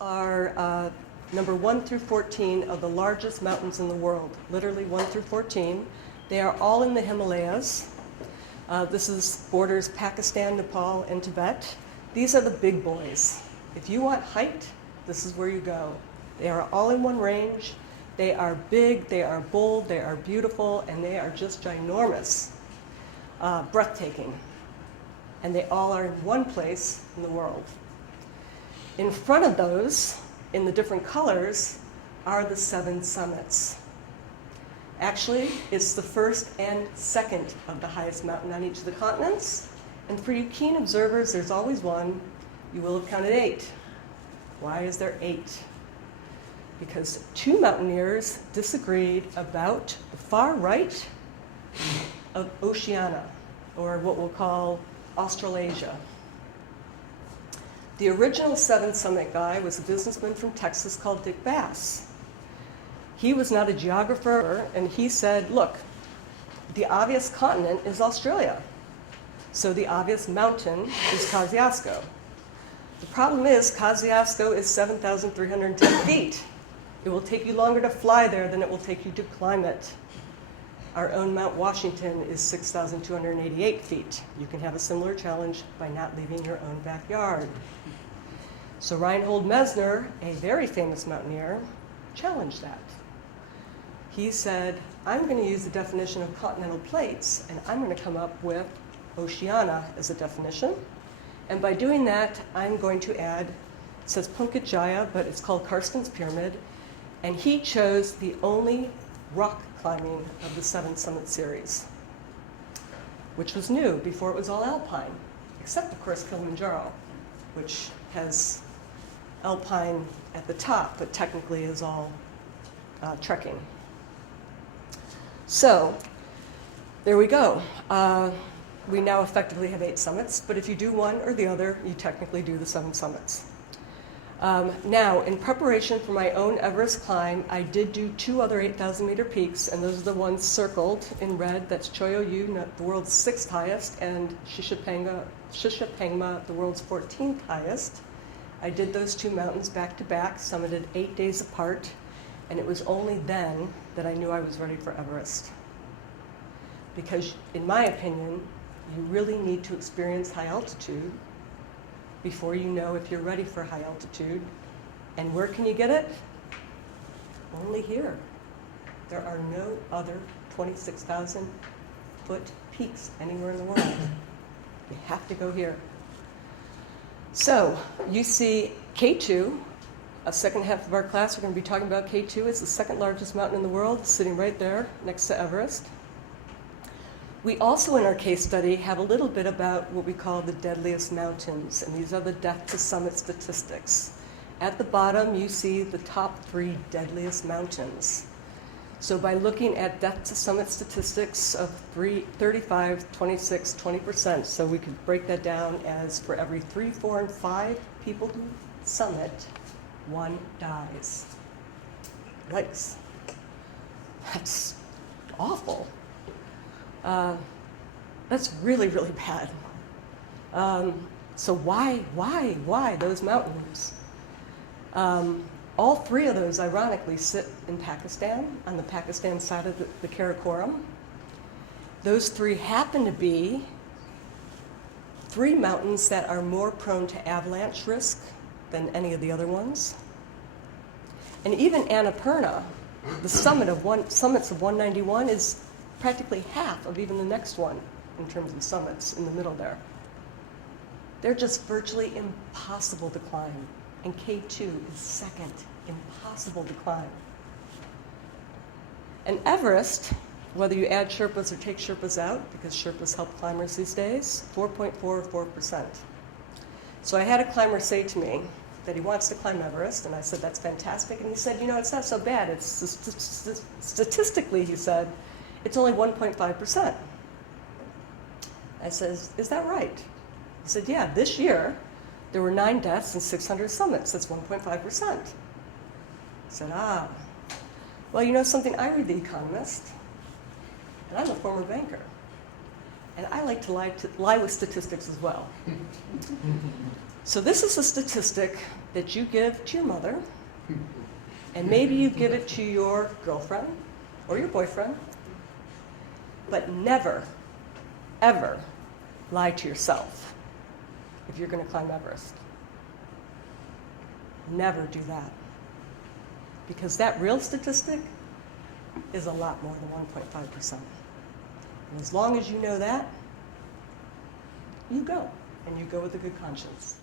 Are number 1 through 14 of the largest mountains in the world, literally 1 through 14. They are all in the Himalayas. This borders Pakistan, Nepal, and Tibet. These are the big boys. If you want height, this is where you go. They are all in one range. They are big, they are bold, they are beautiful, and they are just ginormous, breathtaking. And they all are in one place in the world. In front of those, in the different colors, are the 7 summits. Actually, it's the first and second of the highest mountain on each of the continents. And for you keen observers, there's always one. You will have counted 8. Why is there 8? Because 2 mountaineers disagreed about the far right of Oceania, or what we'll call Australasia. The original 7 summit guy was a businessman from Texas called Dick Bass. He was not a geographer, and he said, look, the obvious continent is Australia. So the obvious mountain is Kosciuszko. The problem is Kosciuszko is 7,310 feet. It will take you longer to fly there than it will take you to climb it. Our own Mount Washington is 6,288 feet. You can have a similar challenge by not leaving your own backyard. So Reinhold Messner, a very famous mountaineer, challenged that. He said, I'm going to use the definition of continental plates, and I'm going to come up with Oceania as a definition. And by doing that, I'm going to add, it says Punkat Jaya, but it's called Karsten's Pyramid. And he chose the only rock climbing of the 7 summit series, which was new. Before it was all alpine, except of course Kilimanjaro, which has alpine at the top, but technically is all trekking. So there we go. We now effectively have 8 summits, but if you do one or the other, you technically do the 7 summits. Now, in preparation for my own Everest climb, I did do 2 other 8,000-meter peaks, and those are the ones circled in red. That's Choyo-Yu, the world's 6th highest, and Shishapangma, the world's 14th highest. I did those 2 mountains back to back, summited 8 days apart, and it was only then that I knew I was ready for Everest. Because, in my opinion, you really need to experience high altitude before you know if you're ready for high altitude. And where can you get it? Only here. There are no other 26,000-foot peaks anywhere in the world. You have to go here. So you see K2, a second half of our class, we're going to be talking about K2. It's the 2nd largest mountain in the world, sitting right there next to Everest. We also, in our case study, have a little bit about what we call the Deadliest Mountains, and these are the death to summit statistics. At the bottom, you see the top 3 deadliest mountains. So by looking at death to summit statistics of 35, 26, 20%, so we could break that down as for every 3, 4, and 5 people who summit, 1 dies. Yikes. That's awful. That's really, really bad. So why those mountains? All 3 of those, ironically, sit in Pakistan, on the Pakistan side of the Karakoram. Those 3 happen to be 3 mountains that are more prone to avalanche risk than any of the other ones. And even Annapurna, the summits of 191, is practically half of even the next one in terms of summits in the middle there. They're just virtually impossible to climb. And K2 is 2nd, impossible to climb. And Everest, whether you add Sherpas or take Sherpas out, because Sherpas help climbers these days, 4.4 or 4%. So I had a climber say to me that he wants to climb Everest, and I said, that's fantastic. And he said, it's not so bad. It's statistically, he said, it's only 1.5%. I said, is that right? He said, yeah, this year there were 9 deaths and 600 summits. That's 1.5%. I said, well, you know something? I read The Economist, and I'm a former banker. And I like to lie with statistics as well. So this is a statistic that you give to your mother, and maybe you give it to your girlfriend or your boyfriend, but never, ever lie to yourself if you're going to climb Everest. Never do that. Because that real statistic is a lot more than 1.5%. And as long as you know that, you go, and you go with a good conscience.